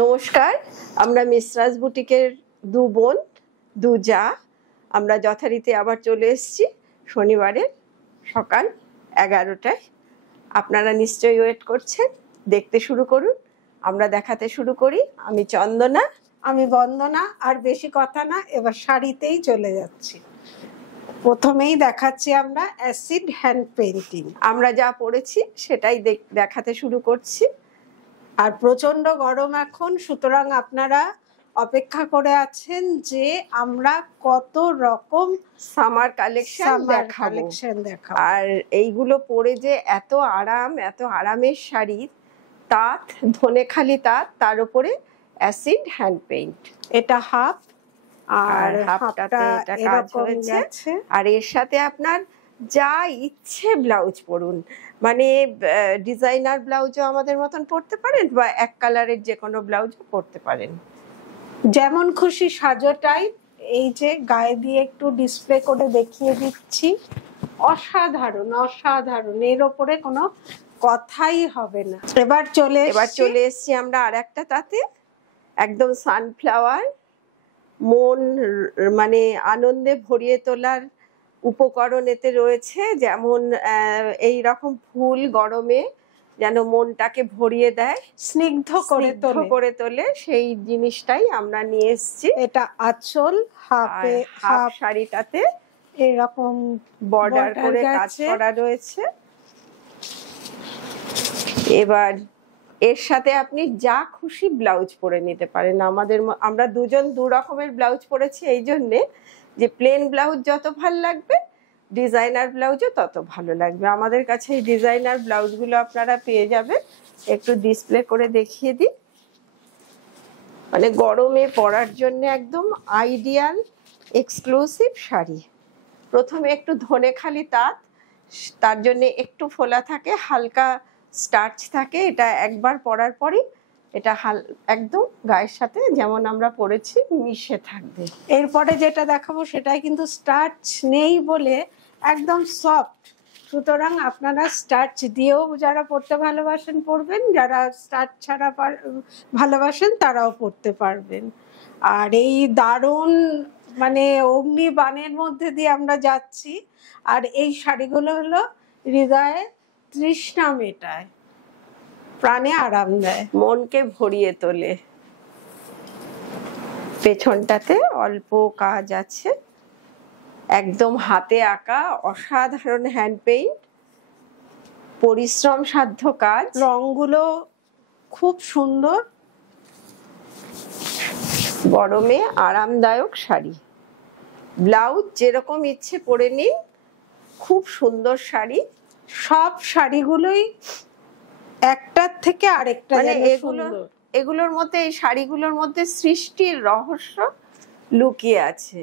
নমস্কার, আমরা মিসরাজ বুটিকের দু বোন দু যা আমরা যথারীতি আবার চলে এসেছি শনিবারের সকাল 11টায়। আপনারা নিশ্চয়ই ওয়েট করছেন, দেখতে শুরু করুন, আমরা দেখাতে শুরু করি। আমি চন্দনা, আমি বন্দনা। আর বেশি কথা না, এবার শাড়িতেই চলে যাচ্ছি। প্রথমেই দেখাচ্ছি আমরা অ্যাসিড হ্যান্ড পেইন্টিং। আমরা যা পড়েছি সেটাই দেখাতে শুরু করছি। আর প্রচন্ড গরম এখন, সুতরাং আপনারা অপেক্ষা করে আছেন যে আমরা কত রকম সামার কালেকশন দেখাবো। আর এইগুলো পরে যে এত আরামের শাড়ি, তাঁত, ধনেখালি তাঁত, তার উপরে অ্যাসিড হ্যান্ড পেইন্ট। এটা হাফ, আর হাফটাতে এটা কাজ হয়েছে। আর এর সাথে আপনার যা ইচ্ছে ব্লাউজ পরুন, মানে ডিজাইনার ব্লাউজও আমাদের মতন পরতে পারেন, বা এক কালারের যে কোনো ব্লাউজও পরতে পারেন, যেমন খুশি সাজো টাইপ। এই যে গায়ে দিয়ে একটু ডিসপ্লে করে দেখিয়ে দিচ্ছি, অসাধারণ অসাধারণ, এর ওপরে কোনো কথাই হবে না। এবার চলে এসছি আমরা আর একটা তাতে, একদম সানফ্লাওয়ার, মন মানে আনন্দে ভরিয়ে তোলার উপকরণ এতে রয়েছে। যেমন এই রকম ফুল গরমে যেন মনটাকে ভরিয়ে দেয়, স্নিগ্ধ করে তোলে, সেই জিনিসটাই আমরা নিয়ে এসেছি। এটা আঁচল, হাফ শাড়িটাতে এরকম বর্ডার করে কাজ করা রয়েছে। এবার এর সাথে আপনি যা খুশি ব্লাউজ পরে নিতে পারেন। আমরা দুজন দু রকমের ব্লাউজ পরেছি, এই জন্যে যে প্লেন ব্লাউজ যত ভালো লাগবে, ডিজাইনার ব্লাউজও তত ভালো লাগবে। আমাদের কাছে এই ডিজাইনার ব্লাউজগুলো আপনারা পেয়ে যাবেন। একটু ডিসপ্লে করে দেখিয়ে দিই। মানে গরমে পরার জন্য একদম আইডিয়াল এক্সক্লুসিভ শাড়ি। প্রথমে একটু ধনেখালি তাঁত, তার জন্য একটু ফোলা থাকে, হালকা স্টার্চ থাকে। এটা একবার পরার পরই এটা একদম গায়ের সাথে যেমন আমরা পরেছি মিশে থাকবে। এরপরে যেটা দেখাবো সেটাই কিন্তু স্টার্চ নেই বলে একদম সফট, সুতরাং আপনারা স্টার্চ দিয়েও যারা পরতে ভালোবাসেন পরবেন, যারা স্টার্চ ছাড়া ভালোবাসেন তারাও পরতে পারবেন। আর এই দারুণ মানে অগ্নিবাণের মধ্যে দিয়ে আমরা যাচ্ছি। আর এই শাড়িগুলো হলো হৃদয়ে তৃষ্ণা মেটায়, প্রাণে আরাম দেয়, মনকে ভরিয়ে তোলে। পেছনটাতে অল্প কাজ আছে, একদম হাতে আঁকা অসাধারণ হ্যান্ড পেইন্ট, পরিশ্রম সাধ্য কাজ, রংগুলো খুব সুন্দর। গরমে আরামদায়ক শাড়ি, ব্লাউজ যেরকম ইচ্ছে পরে নিন, খুব সুন্দর শাড়ি। সব শাড়িগুলোই একটার থেকে আরেকটা, মানে এগুলোর মধ্যে, এই শাড়িগুলোর মধ্যে সৃষ্টির রহস্য লুকিয়ে আছে,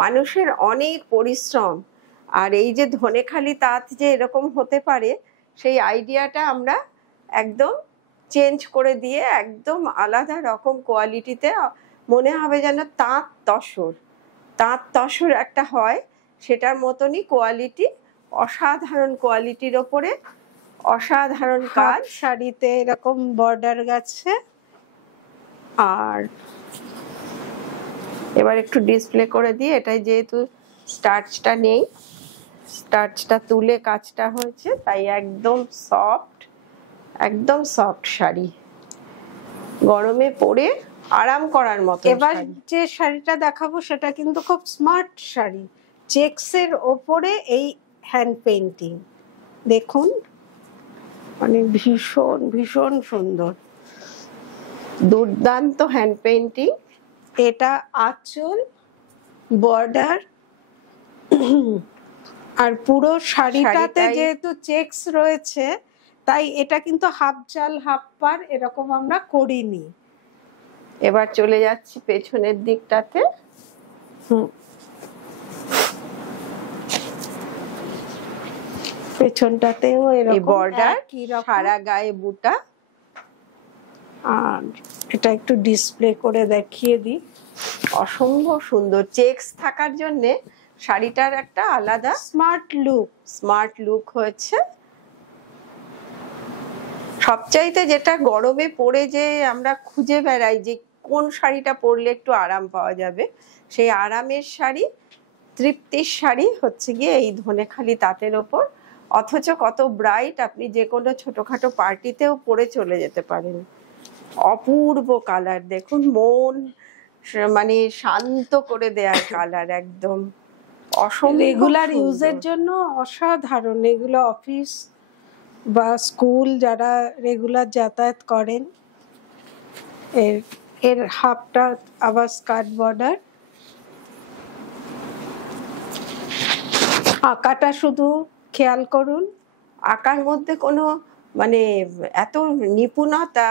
মানুষের অনেক পরিশ্রম। আর এই যে ধনেখালি তাঁত যে এরকম হতে পারে, সেই আইডিয়াটা আমরা একদম চেঞ্জ করে দিয়ে একদম আলাদা রকম কোয়ালিটিতে, মনে হবে যেন তাঁত তসর একটা হয়, সেটার মতনই কোয়ালিটি, অসাধারণ কোয়ালিটির ওপরে অসাধারণ কাজ। শাড়িতে এরকম বর্ডার গেছে। আর এবার একটু ডিসপ্লে করে দিই, এটাই যেহেতু স্টার্চটা নেই, স্টার্চটা তুলে কাজটা হয়েছে, তাই একদম সফট শাড়ি, গরমে পরে আরাম করার মতো। এবার যে শাড়িটা দেখাবো সেটা কিন্তু খুব স্মার্ট শাড়ি, চেকসের ওপরে এই হ্যান্ড পেইন্টিং দেখুন, মানে ভীষণ ভীষণ সুন্দর, দুর্দান্ত হ্যান্ড পেইন্টিং। এটা আঁচল, বর্ডার, আর পুরো শাড়িটাতে যেহেতু চেকস রয়েছে, তাই এটা কিন্তু হাফ জাল হাফ পার এরকম আমরা করিনি। এবার চলে যাচ্ছি পেছনের দিকটাতে। পেছনটাতেও এরকম বর্ডার, সারা গায়ে বুটা। আর এটা একটু ডিসপ্লে করে দেখিয়ে দিই, অসম্ভব সুন্দর। চেকস থাকার জন্য শাড়িটার একটা আলাদা স্মার্ট লুক হয়েছে। সবচাইতে যেটা গরমে পড়ে যে আমরা খুঁজে বেড়াই যে কোন শাড়িটা পরলে একটু আরাম পাওয়া যাবে, সেই আরামের শাড়ি, তৃপ্তির শাড়ি হচ্ছে গিয়ে এই ধনেখালি তাঁতের ওপর। অথচ কত ব্রাইট, আপনি যে কোনো ছোটখাটো পার্টিতেও পরে চলে যেতে পারেন। অপূর্ব কালার, দেখুন মন মানে শান্ত করে দেয়ার কালার, একদম অসম্ভব রেগুলার সুন্দর। ইউজের জন্য অসাধারণ। এগুলো অফিস বা স্কুল যারা রেগুলার যাতায়াত করেন। এর এর হাফটা আবার স্কার্ট বর্ডার। আঁকাটা শুধু খেয়াল করুন, আঁকার মধ্যে কোনো মানে এত নিপুণতা,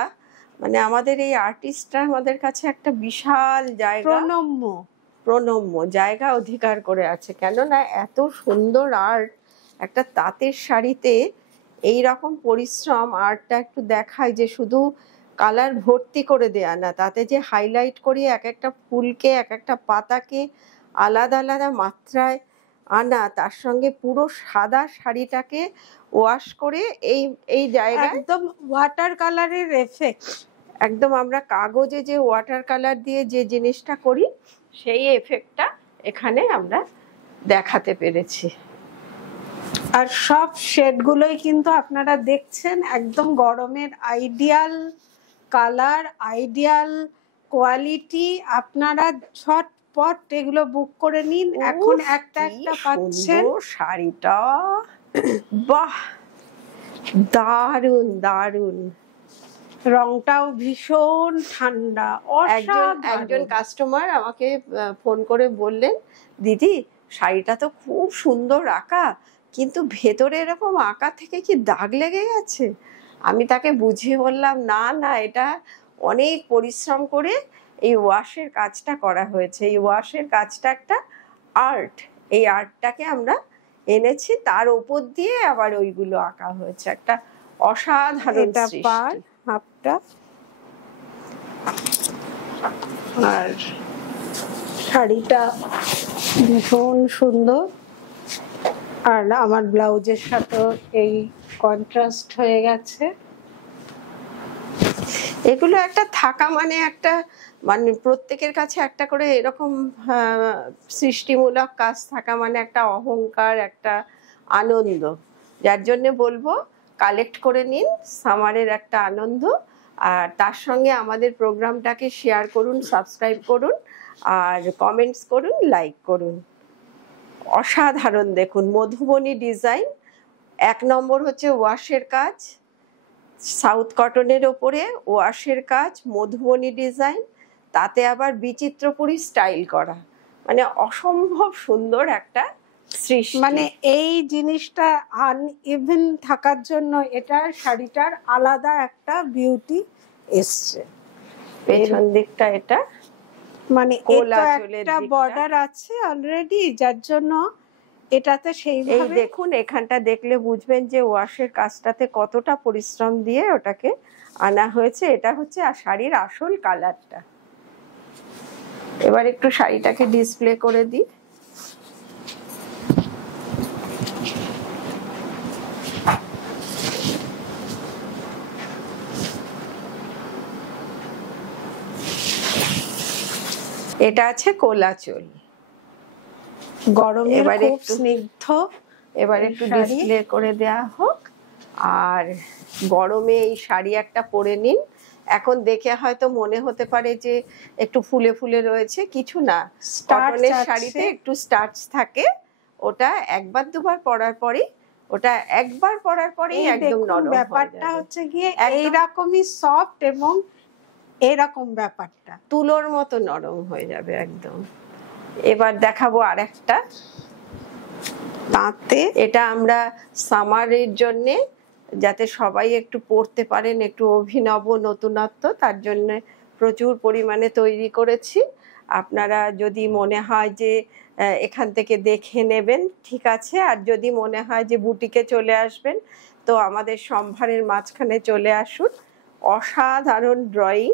মানে আমাদের এই আর্টিস্টরা আমাদের কাছে একটা বিশাল জায়গা, প্রণম্য জায়গা অধিকার করে আছে। কেননা এত সুন্দর আর্ট, একটা তাঁতের শাড়িতে এই রকম পরিশ্রম, আর্টটা একটু দেখায় যে শুধু কালার ভর্তি করে দেয়া না, তাতে যে হাইলাইট করি এক একটা ফুলকে, এক একটা পাতাকে আলাদা আলাদা মাত্রায় আনা, তার সঙ্গে পুরো সাদা শাড়িটাকে ওয়াশ করে এই এই জায়গায় একদম ওয়াটার কালারের এফেক্ট। একদম আমরা কাগজে যে ওয়াটার কালার দিয়ে যে জিনিসটা করি সেই এফেক্টটা এখানে আমরা দেখাতে পেরেছি। আর সব শেডগুলোই কিন্তু আপনারা দেখছেন একদম গরমের আইডিয়াল কালার, আইডিয়াল কোয়ালিটি। আপনারা ঝটপট এগুলো বুক করে নিন, এখন একটা একটা পাচ্ছেন। শাড়িটা বাহ, দারুন দারুন, রংটাও ভীষণ ঠান্ডা, একজন কাস্টমার আমাকে ফোন করে বললেন, দিদি শাড়িটা তো খুব সুন্দর আঁকা, কিন্তু ভেতরে এরকম আঁকা থেকে কি দাগ লেগে গেছে? আমি তাকে বুঝিয়ে বললাম, না না, এটা অনেক পরিশ্রম করে এই ওয়াশের কাজটা করা হয়েছে। এই ওয়াশের কাজটা একটা আর্ট, এই আর্টটাকে আমরা এনেছি, তার ওপর দিয়ে আবার ওইগুলো আঁকা হয়েছে। একটা অসাধারণ সৃষ্টি। হাফটা আর শাড়িটা ভীষণ সুন্দর। আর আমার ব্লাউজের সাথে এই কন্ট্রাস্ট হয়ে গেছে। এগুলো একটা থাকা মানে একটা মানে প্রত্যেকের কাছে একটা করে এরকম সৃষ্টিমূলক কাজ থাকা মানে একটা অহংকার, একটা আনন্দ, যার জন্য বলবো কালেক্ট করে নিন, সামারের একটা আনন্দ। আর তার সঙ্গে আমাদের প্রোগ্রামটাকে শেয়ার করুন, সাবস্ক্রাইব করুন, আর কমেন্টস করুন, লাইক করুন। অসাধারণ, দেখুন মধুবনী ডিজাইন। 1 নম্বর হচ্ছে ওয়াশের কাজ, সাউথ কটনের ওপরে ওয়াশের কাজ, মধুবনী ডিজাইন, তাতে আবার বিচিত্রপুরী স্টাইল করা, মানে অসম্ভব সুন্দর একটা সৃষ্টি। মানে এই জিনিসটা আনইভেন থাকার জন্য এটা শাড়িটার আলাদা একটা বিউটি এসছে। পেছন দিকটা এটা মানে কোলা এটা চুলের একটা দিকটা। বর্ডার আছে অলরেডি, যার জন্য এটাতে এই সেইভাবে দেখুন, এখানটা দেখলে বুঝবেন যে ওয়াশের কাজটাতে কতটা পরিশ্রম দিয়ে ওটাকে আনা হয়েছে। এটা হচ্ছে শাড়ির আসল কালারটা। এবার একটু শাড়িটাকে ডিসপ্লে করে দিই। এটা আছে কোলাচল, গরমে এবার খুব একটু স্নিগ্ধ। এবার একটু শাড়ি। ডিসপ্লে করে দেয়া হোক। আর গরমে এই শাড়ি একটা পরে নিন। এখন দেখে হয়তো মনে হতে পারে যে একটু ফুলে ফুলে রয়েছে, কিছু না, কটনের শাড়িতে একটু স্টার্চ থাকে, ওটা একবার দুবার পরার পরেই, ওটা একবার পরার পরেই একদম নরম। ব্যাপারটা হচ্ছে গিয়ে এইরকমই সফট এবং এরকম ব্যাপারটা তুলোর মতো নরম হয়ে যাবে একদম। এবার দেখাবো আরেকটা তাঁতে। এটা আমরা সামারের জন্যে, যাতে সবাই একটু পড়তে পারেন, একটু অভিনব নতুনত্ব, তার জন্য প্রচুর পরিমাণে তৈরি করেছি। আপনারা যদি মনে হয় যে এখান থেকে দেখে নেবেন, ঠিক আছে, আর যদি মনে হয় যে বুটিকে চলে আসবেন, তো আমাদের সম্ভারের মাঝখানে চলে আসুন। অসাধারণ ড্রয়িং।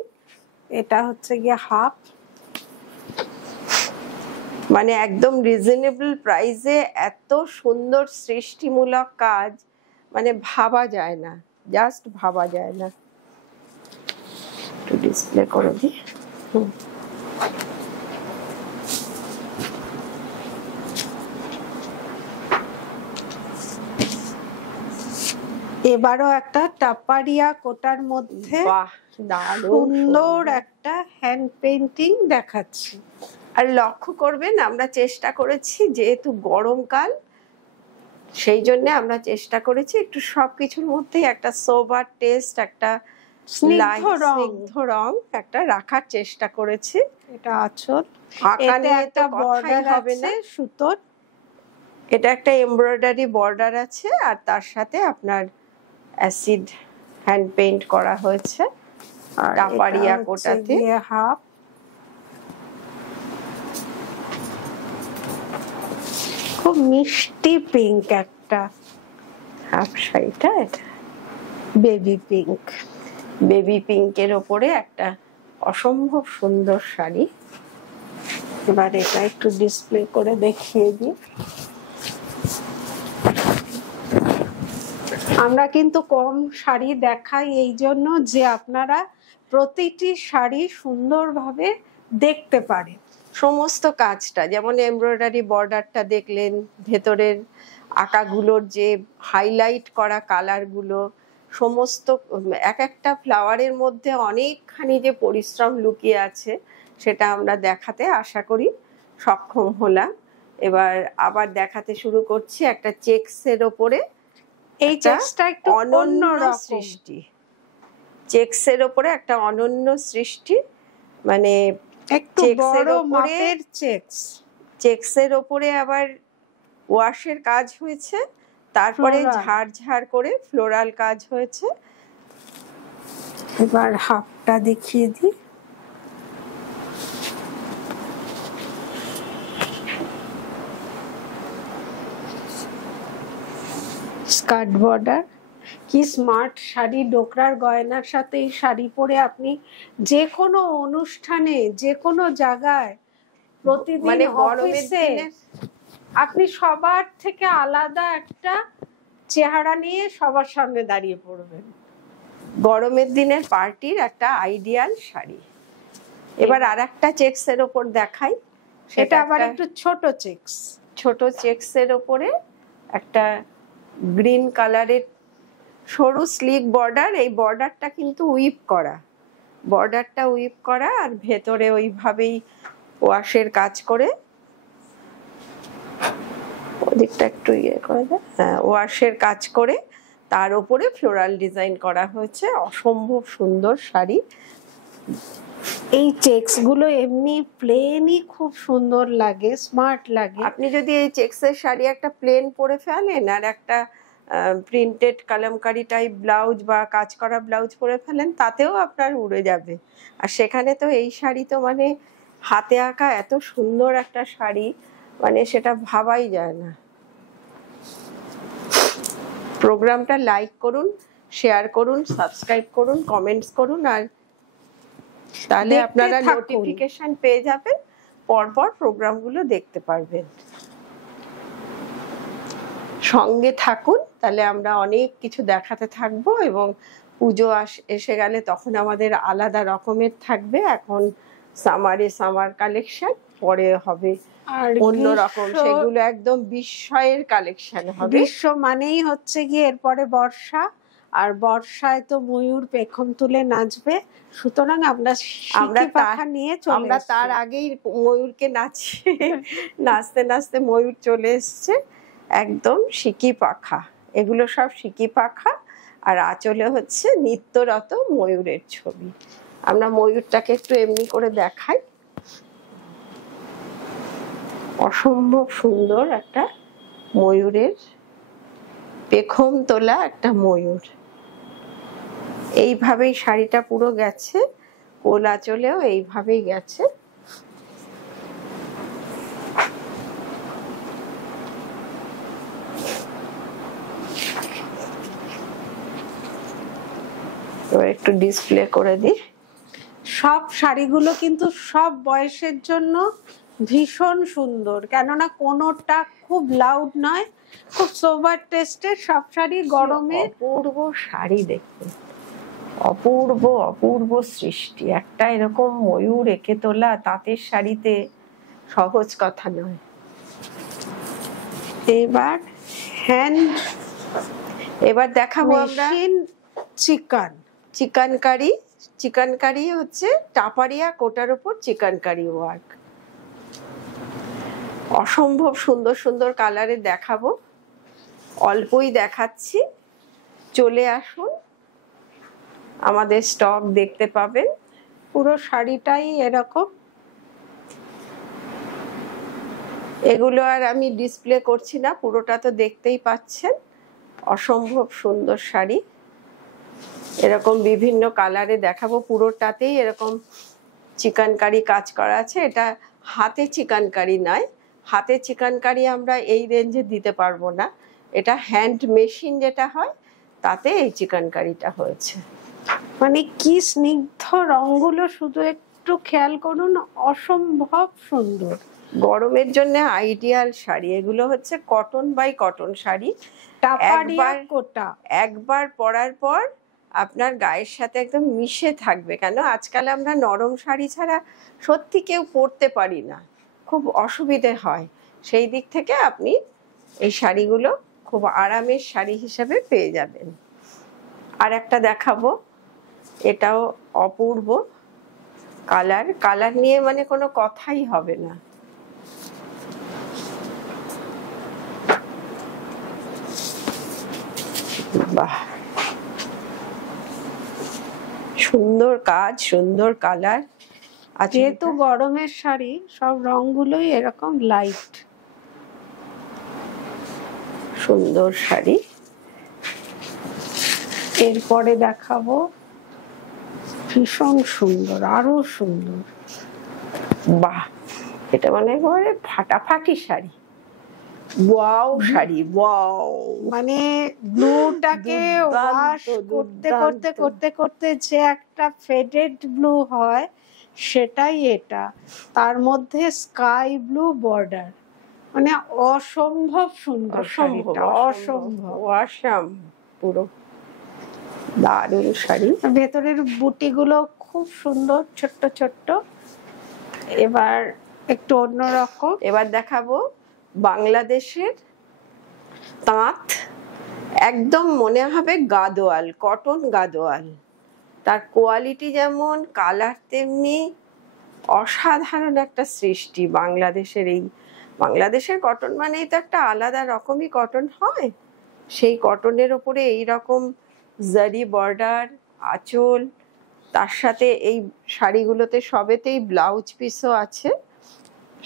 এটা হচ্ছে গিয়ে হাফ, মানে একদম রিজনেবল প্রাইসে এত সুন্দর সৃষ্টিমূলক কাজ, মানে ভাবা যায় না। জাস্ট ভাবা যায় না। একটু ডিসপ্লে করে দিই। এবারও একটা টাপারিয়া কোটার মধ্যে বাহ, দারুণ সুন্দর একটা হ্যান্ড পেইন্টিং দেখাচ্ছি। আর লক্ষ্য করবেন আমরা চেষ্টা করেছি, যেহেতু গরমকাল সেই জন্য আমরা চেষ্টা করেছি একটু সবকিছুর মধ্যে একটা সোবার টেস্ট, একটা স্নিগ্ধ রং একটা রাখার চেষ্টা করেছি। এটা আঁচল, আঁকা এতে নিয়ে তো একটা কথাই বর্ডার হবে আছে না। সুতোর। এটা একটা এমব্রয়ডারি বর্ডার আছে, আর তার সাথে আপনার অ্যাসিড হ্যান্ড পেইন্ট করা হয়েছে আর টাপারিয়া এটা হচ্ছে কোটাতে। গিয়ে হাফ। খুব মিষ্টি পিঙ্ক একটা হাফ শাড়িটা, এটা বেবি পিঙ্ক। বেবি পিঙ্কের ওপরে একটা অসম্ভব সুন্দর শাড়ি। এবার এটা একটু ডিসপ্লে করে দেখিয়ে দিই। আমরা কিন্তু কম শাড়ি দেখাই এই জন্য যে আপনারা প্রতিটি শাড়ি সুন্দরভাবে দেখতে পারেন। সমস্ত কাজটা, যেমন এমব্রয়ডারি বর্ডারটা দেখলেন, ভেতরের আঁকাগুলোর যে হাইলাইট করা কালারগুলো, সমস্ত এক একটা ফ্লাওয়ারের মধ্যে অনেকখানি যে পরিশ্রম লুকিয়ে আছে সেটা আমরা দেখাতে আশা করি সক্ষম হলাম। এবার আবার দেখাতে শুরু করছি একটা চেক্সের ওপরে। এই চেক্সটা একটু অনন্য অন্যরকম সৃষ্টি, চেক্সের ওপরে একটা অনন্য সৃষ্টি, মানে একটু বড় মাপের চেক্স। চেক্সের ওপরে আবার ওয়াশের কাজ হয়েছে, তারপরে Floral। ঝাড় করে ফ্লোরাল কাজ হয়েছে। এবার হাফটা দেখিয়ে দিই। স্কার্ট বর্ডার, কি স্মার্ট শাড়ি! ডোকরার গয়নার সাথে এই শাড়ি পরে আপনি যে কোনো অনুষ্ঠানে, যে কোনো জায়গায়, প্রতিদিন মানে গরমের অফিসে দিনে আপনি সবার থেকে আলাদা একটা চেহারা নিয়ে সবার সামনে দাঁড়িয়ে পড়বেন। গরমের দিনের পার্টির একটা আইডিয়াল শাড়ি। এবার আর একটা চেক্সের ওপর দেখাই, সেটা আবার একটু ছোট চেক্স। ছোট চেক্সের ওপরে একটা গ্রিন কালারের সরু স্লিক বর্ডার। এই বর্ডারটা কিন্তু উইপ করা, বর্ডারটা উইপ করা, আর ভেতরে ওইভাবেই ওয়াশের কাজ করে, ওদিকটা একটু ইয়ে করে দেয়, হ্যাঁ, ওয়াশের কাজ করে তার উপরে ফ্লোরাল ডিজাইন করা হয়েছে। অসম্ভব সুন্দর শাড়ি। এই চেক্স গুলো এমনি প্লেনই খুব সুন্দর লাগে, স্মার্ট লাগে। আপনি যদি এই চেক্সের শাড়ি একটা প্লেন পরে ফেলেন আর একটা প্রিন্টেড কালামকারি টাইপ ব্লাউজ বা কাজ করা ব্লাউজ পরে ফেলেন, তাতেও আপনার উড়ে যাবে। আর সেখানে তো এই শাড়ি তো মানে হাতে আঁকা এত সুন্দর একটা শাড়ি, মানে সেটা ভাবাই যায় না। প্রোগ্রামটা লাইক করুন, শেয়ার করুন, সাবস্ক্রাইব করুন, কমেন্টস করুন, আর তাহলে দেখতে আপনারা থাকুন। নোটিফিকেশন পেয়ে যাবেন, পরপর প্রোগ্রামগুলো দেখতে পারবেন। সঙ্গে থাকুন, তাহলে আমরা অনেক কিছু দেখাতে থাকবো, এবং পুজো এসে গেলে তখন আমাদের আলাদা রকমের থাকবে। এখন সামার কালেকশন, পরে হবে আর অন্য রকম, সেগুলো একদম বিস্ময়ের কালেকশন হবে। গ্রীষ্ম মানেই হচ্ছে গিয়ে এরপরে বর্ষা, আর বর্ষায় তো ময়ূর পেখম তুলে নাচবে। সুতরাং আমরা পাখা নিয়ে চলে আমরা তার আগেই ময়ূরকে নাচতে নাচতে ময়ূর চলে এসছে, একদম সিকি পাখা। এগুলো সব সিকি পাখা, আর আঁচলে হচ্ছে নিত্যরত ময়ূরের ছবি। আমরা ময়ূরটাকে একটু এমনি করে দেখাই। অসম্ভব সুন্দর একটা ময়ূরের পেখম তোলা একটা ময়ূর। এইভাবেই শাড়িটা পুরো গেছে, কোল আঁচলেও এইভাবেই গেছে। একটু ডিসপ্লে করে দিই। সব শাড়িগুলো কিন্তু সব বয়সের জন্য ভীষণ সুন্দর, কেননা কোনোটা খুব লাউড নয়, খুব সোবার টেস্টের। সব শাড়ি গরমে অপূর্ব শাড়ি দেখতে, অপূর্ব অপূর্ব সৃষ্টি। একটা এরকম ময়ূর এঁকে তোলা তাঁতের শাড়িতে সহজ কথা নয়। এবার হ্যান্ড এবার দেখাবো আমরা মেশিন চিকন চিকেন কারি। চিকেন কারি হচ্ছে টাপারিয়া কোটার উপর চিকেন কারি ওয়ার্ক। অসম্ভব সুন্দর সুন্দর কালারে দেখাবো, অল্পই দেখাচ্ছি, চলে আসুন, আমাদের স্টক দেখতে পাবেন। পুরো শাড়িটাই এরকম। এগুলো আর আমি ডিসপ্লে করছি না, পুরোটা তো দেখতেই পাচ্ছেন। অসম্ভব সুন্দর শাড়ি, এরকম বিভিন্ন কালারে দেখাবো। পুরোটাতেই এরকম চিকেনকারি কাজ করা আছে। এটা হাতে চিকেনকারি নয়, হাতে চিকেনকারি আমরা এই রেঞ্জে দিতে পারবো না। এটা হ্যান্ড মেশিন যেটা হয় তাতে এই চিকেনকারিটা হয়েছে। মানে কি স্নিগ্ধ রঙগুলো, শুধু একটু খেয়াল করুন, অসম্ভব সুন্দর। গরমের জন্য আইডিয়াল শাড়ি এগুলো। হচ্ছে কটন বাই কটন শাড়ি। টাপারিয়া কোটা একবার পরার পর আপনার গায়ের সাথে একদম মিশে থাকবে। কেন আজকাল আমরা নরম শাড়ি ছাড়া সত্যি কেউ পরতে পারি না, খুব অসুবিধে হয়। সেই দিক থেকে আপনি এই শাড়িগুলো খুব আরামের শাড়ি হিসেবে পেয়ে যাবেন। আর একটা দেখাবো, এটাও অপূর্ব কালার। কালার নিয়ে মানে কোনো কথাই হবে না। বাহ, সুন্দর কাজ, সুন্দর কালার। যেহেতু গরমের শাড়ি, সব রংগুলোই এরকম লাইট। সুন্দর শাড়ি। এরপরে দেখাবো ভীষণ সুন্দর, আরো সুন্দর। বাহ, এটা মানে একেবারে ফাটাফাটি শাড়ি। Wow sari, wow. মানে ব্লুটাকে ওয়াশ করতে করতে করতে করতে যে একটা ফেডেড ব্লু হয়, সেটাই এটা। তার মধ্যে স্কাই ব্লু বর্ডার, মানে অসম্ভব সুন্দর শাড়িটা, অসম্ভব। অসাম, পুরো দারুণ শাড়ি। ভেতরের বুটিগুলো খুব সুন্দর, ছোট্ট ছোট্ট। এবার একটু অন্যরকম। এবার দেখাবো বাংলাদেশের তাঁত, একদম মনে হবে গাদোয়াল, কটন গাদোয়াল। তার কোয়ালিটি যেমন, কালার তেমনি অসাধারণ একটা সৃষ্টি। বাংলাদেশের এই, বাংলাদেশের কটন মানেই তো একটা আলাদা রকমই কটন হয়। সেই কটনের ওপরে এই রকম জারি বর্ডার, আঁচল, তার সাথে এই শাড়িগুলোতে সবেতেই ব্লাউজ পিসও আছে।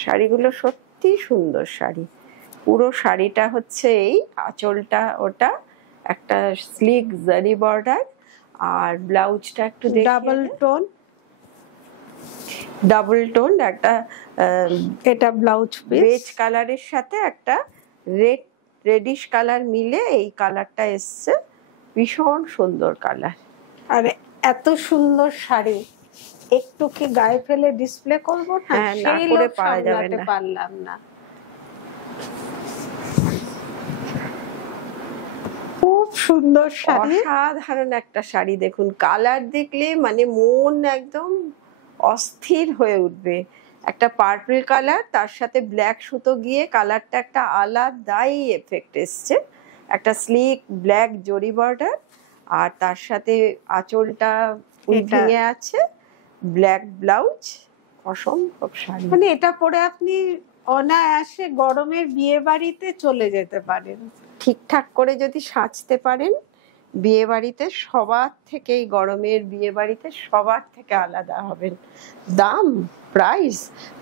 শাড়িগুলো সত্যি সুন্দর শাড়ি। পুরো শাড়িটা হচ্ছে এই আঁচলটা ওটা একটা স্লিক জারি বর্ডার, আর ব্লাউজটা একটু ডাবল টোন, ডাবল টোন একটা এটা ব্লাউজ বেজ কালারের সাথে একটা রেডিশ কালার মিলে এই কালারটা এসছে। ভীষণ সুন্দর কালার। আর এত সুন্দর শাড়ি একটু কি গায়ে ফেলে ডিসপ্লে করবো না? হ্যাঁ, না সেই করে লোক পারা যাবে সামলাতে না। পারলাম না। খুব সুন্দর শাড়ি, অসাধারণ একটা শাড়ি। দেখুন কালার দেখলে মানে মন একদম অস্থির হয়ে উঠবে। একটা পার্পল কালার, তার সাথে ব্ল্যাক সুতো গিয়ে কালারটা একটা আলাদাই এফেক্ট এসছে। একটা স্লিক ব্ল্যাক জরি বর্ডার, আর তার সাথে আঁচলটা উইভিংয়ে আছে, ব্ল্যাক ব্লাউজ। অসম্ভব শাড়ি। মানে এটা পরে আপনি অনায়াসে গরমের বিয়ে বাড়িতে চলে যেতে পারেন। ঠিকঠাক করে যদি সাজতে পারেন, বিয়ে বাড়িতে সবার থেকে, এই গরমের বিয়ে বাড়িতে সবার থেকে আলাদা হবেন। দাম,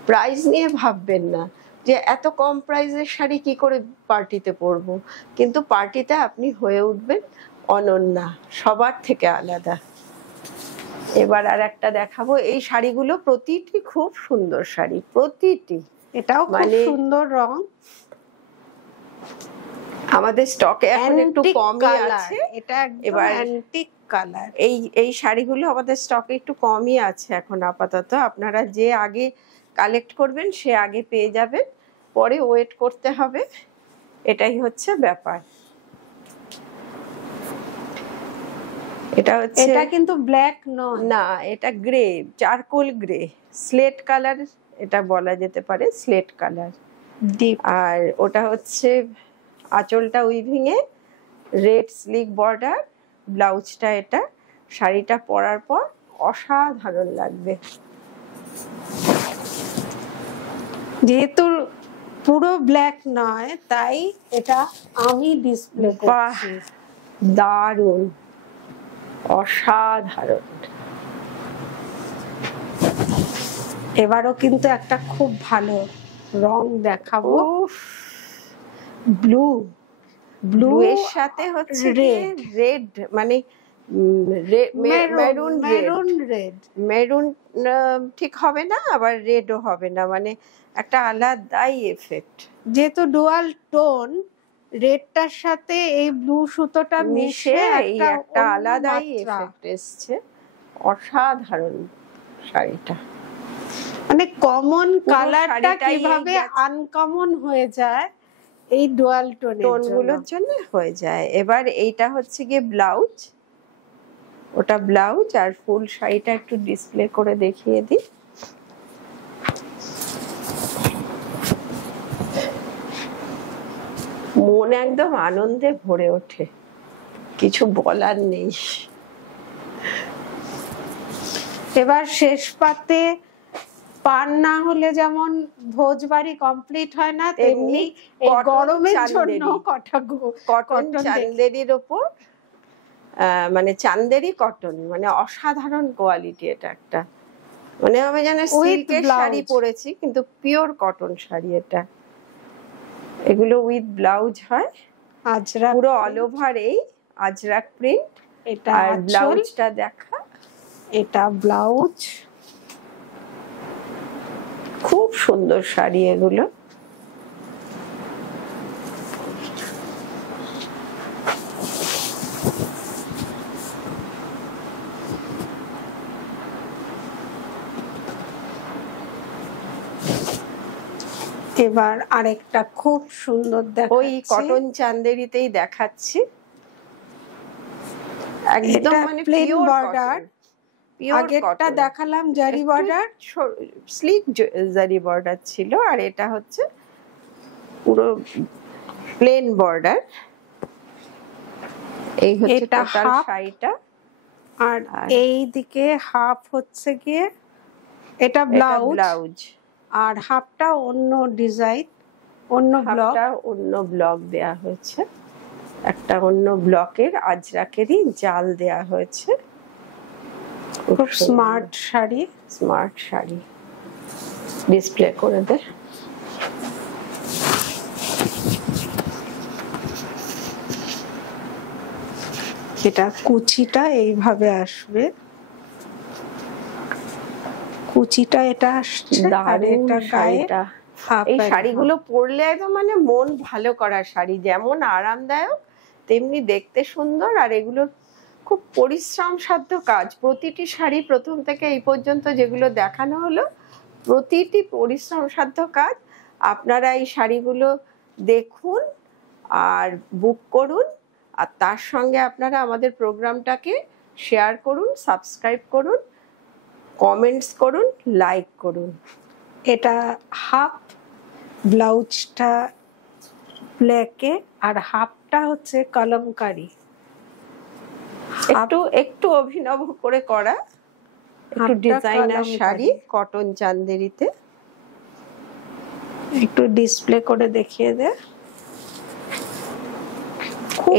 প্রাইস নিয়ে ভাববেন না যে এত কম প্রাইসের শাড়ি কি করে পার্টিতে পরবো, কিন্তু পার্টিতে আপনি হয়ে উঠবেন অনন্যা, সবার থেকে আলাদা। এবার আর একটা দেখাবো। এই শাড়িগুলো প্রতিটি খুব সুন্দর শাড়ি, প্রতিটি। এটাও খুব সুন্দর রং। আমাদের স্টকে এখন একটু কমই আছে। এটা এবার অ্যান্টিক কালার। এই শাড়িগুলো আমাদের স্টকে একটু কমই আছে এখন আপাতত। আপনারা যে আগে কালেক্ট করবেন সে আগে পেয়ে যাবেন, পরে ওয়েট করতে হবে, এটাই হচ্ছে ব্যাপার। এটা হচ্ছে, এটা কিন্তু ব্ল্যাক নয়, না এটা grey, charcoal grey, slate colour এটা বলা যেতে পারে, স্লেট কালার। ডিপ। আর ওটা হচ্ছে আঁচলটা উইভিং এ, রেড স্লিক বর্ডার, ব্লাউজটা এটা। শাড়িটা পরার পর অসাধারণ লাগবে। যেহেতু পুরো ব্ল্যাক নয় তাই এটা আমি ডিসপ্লে করছি। দারুণ, অসাধারণ। এবারও কিন্তু একটা খুব ভালো রং দেখাবো, ব্লু। ব্লু এর সাথে হচ্ছে রেড, মানে মেরুন রেড। মেরুন ঠিক হবে না, আবার রেডও হবে না, মানে একটা আলাদাই এফেক্ট। যেহেতু ডুয়াল টোন, রেডটার সাথে এই ব্লু সুতোটা মিশে একটা আলাদাই এফেক্ট এসছে। অসাধারণ শাড়িটা, মানে কমন কালারটা শাড়িটাই কিভাবে আনকমন হয়ে যায় এই ডুয়াল টোনগুলোর জন্য হয়ে যায়। এবার এইটা হচ্ছে গিয়ে ব্লাউজ, ওটা ব্লাউজ। আর ফুল শাড়িটা একটু ডিসপ্লে করে দেখিয়ে দিই। মন একদম আনন্দে ভরে ওঠে, কিছু বলার নেই। এবার শেষ পাতে পার না হলে যেমন ভোজবাড়ি কমপ্লিট হয় না, তেমনি এই গরমের জন্য কটন চান্দেরির ওপর, মানে চান্দেরি কটন, মানে অসাধারণ কোয়ালিটি। এটা একটা, মানে আমি যেন সিল্কের শাড়ি পরেছি, কিন্তু পিওর কটন শাড়ি এটা। এগুলো উইথ ব্লাউজ হয়, আজরাক, পুরো অল ওভার এই আজরাক প্রিন্ট। এটা আর ব্লাউজটা দেখা, এটা ব্লাউজ। খুব সুন্দর শাড়ি এগুলো। এবার আরেকটা খুব সুন্দর দেখাচ্ছি, ওই কটন চান্দেরিতেই দেখাচ্ছি, একদম মানে প্লেন পিওর বর্ডার। আগেরটা দেখালাম জারি বর্ডার, স্লিক জারি বর্ডার ছিল, আর এটা হচ্ছে পুরো প্লেন বর্ডার। এই হচ্ছে টোটাল শাড়িটা। আর এই দিকে হাফ হচ্ছে গিয়ে এটা ব্লাউজ, আর হাফটা অন্য ডিজাইন, অন্য ব্লক দেয়া হয়েছে, একটা অন্য ব্লকের আজরাকেরই জাল দেয়া হয়েছে। খুব স্মার্ট শাড়ি, ডিসপ্লে করে দে। এটা কুচিটা এইভাবে আসবে, কুচিটা এটা আসছে, আর এটা গায়ে। এই শাড়িগুলো পরলে একদম মানে মন ভালো করার শাড়ি, যেমন আরামদায়ক তেমনি দেখতে সুন্দর। আর এগুলো খুব পরিশ্রম সাধ্য কাজ। প্রতিটি শাড়ি প্রথম থেকে এই পর্যন্ত যেগুলো দেখানো হলো, প্রতিটি পরিশ্রম সাধ্য কাজ। আপনারা এই শাড়িগুলো দেখুন আর বুক করুন, আর তার সঙ্গে আপনারা আমাদের প্রোগ্রামটাকে শেয়ার করুন, সাবস্ক্রাইব করুন, কমেন্টস করুন, লাইক করুন। এটা হাফ, ব্লাউজটা ব্ল্যাকে, আর হাফটা হচ্ছে কলমকারি, একটু অভিনব করে করা, একটু ডিজাইনার শাড়ি কটন চান্দেরিতে। একটু ডিসপ্লে করে দেখিয়ে দে।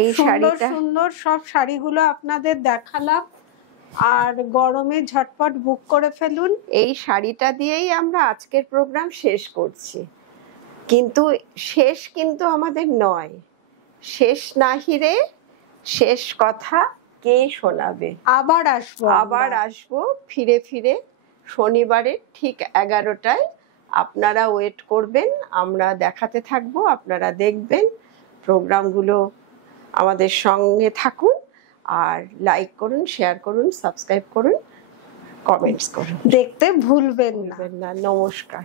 এই শাড়িটা সুন্দর, সব শাড়িগুলো আপনাদের দেখালাম। আর গরমে ঝটপট বুক করে ফেলুন। এই শাড়িটা দিয়েই আমরা আজকের প্রোগ্রাম শেষ করছি, কিন্তু শেষ কিন্তু আমাদের নয়। শেষ নাহিরে শেষ কথা কে শোনাবে। আবার আসবো ফিরে ফিরে শনিবারে ঠিক 11টায়। আপনারা ওয়েট করবেন, আমরা দেখাতে থাকবো, আপনারা দেখবেন প্রোগ্রামগুলো। আমাদের সঙ্গে থাকুন আর লাইক করুন, শেয়ার করুন, সাবস্ক্রাইব করুন, কমেন্টস করুন, দেখতে ভুলবেন না। না। নমস্কার।